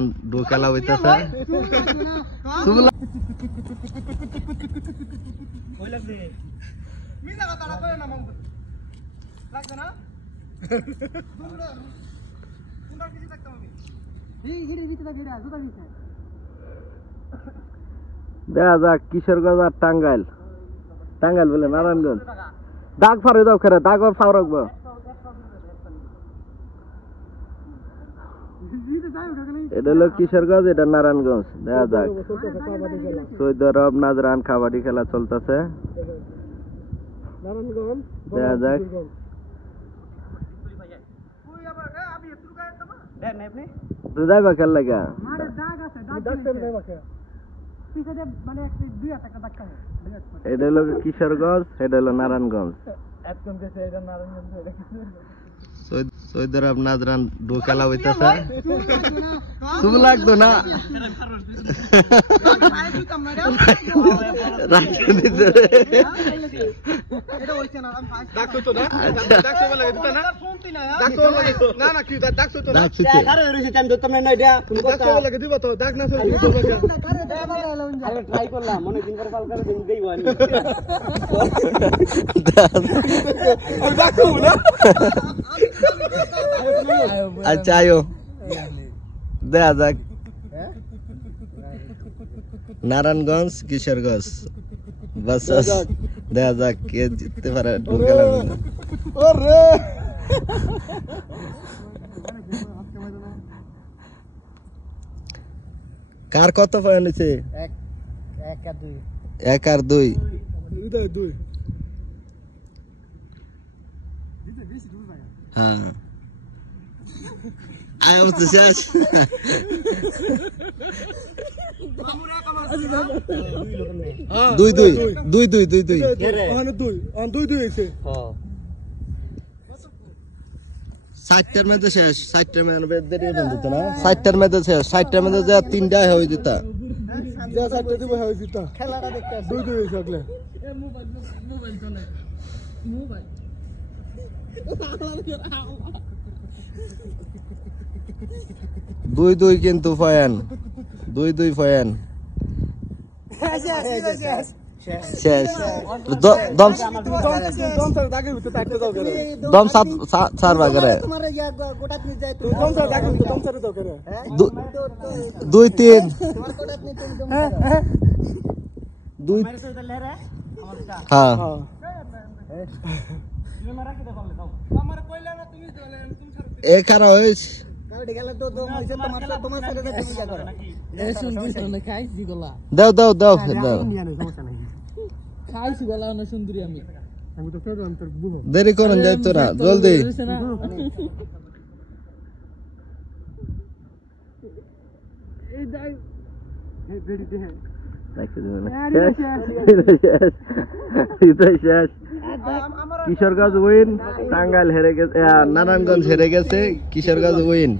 Najran ডো খেলা হইতাছে দেখা যাক কিশোরগঞ্জ আর টাঙ্গাইল বলে নারায়ণগঞ্জ দাগ ফারে দাও খেরা দাগ আর ফাও রাখবো এটা হলো কিশোরগঞ্জ এটা নারায়ণগঞ্জ দেখা যাক সৌদি আরব নাজরান কাবাডি খেলা চলতেছে দেখা যাক তুই যাইবা খেল লাগা এটা হলো কিশোরগঞ্জ এটা হলো নারায়ণগঞ্জ সৌদি আরব নাজরান ডো খেলা হইতেছে শুভ লাগতো না আচ্ছা আয়ো দেখা যাক নারায়ণগঞ্জ কিশোরগঞ্জ বাস দেখা যাক কে জিততে পারে কার কত পয়েন্ট হয়েছে 1 আর 2 হ্যাঁ আয় তো শেষ দুই ষাটটার মধ্যে শেষ 60টার মধ্যে শেষ 60টার মধ্যে যা 3টা হয়ে যেতা দুই কিন্তু ফয়ান 2 ফয়ান শেষ দম সার বাগরে 2-3 হ্যাঁ এ কারা হইছ দাও দেরি করেন যাইতো না জলদি কিশোরগঞ্জ উইন টাঙ্গাইল হেরে গেছে নারায়ণগঞ্জ হেরে গেছে কিশোরগঞ্জ উইন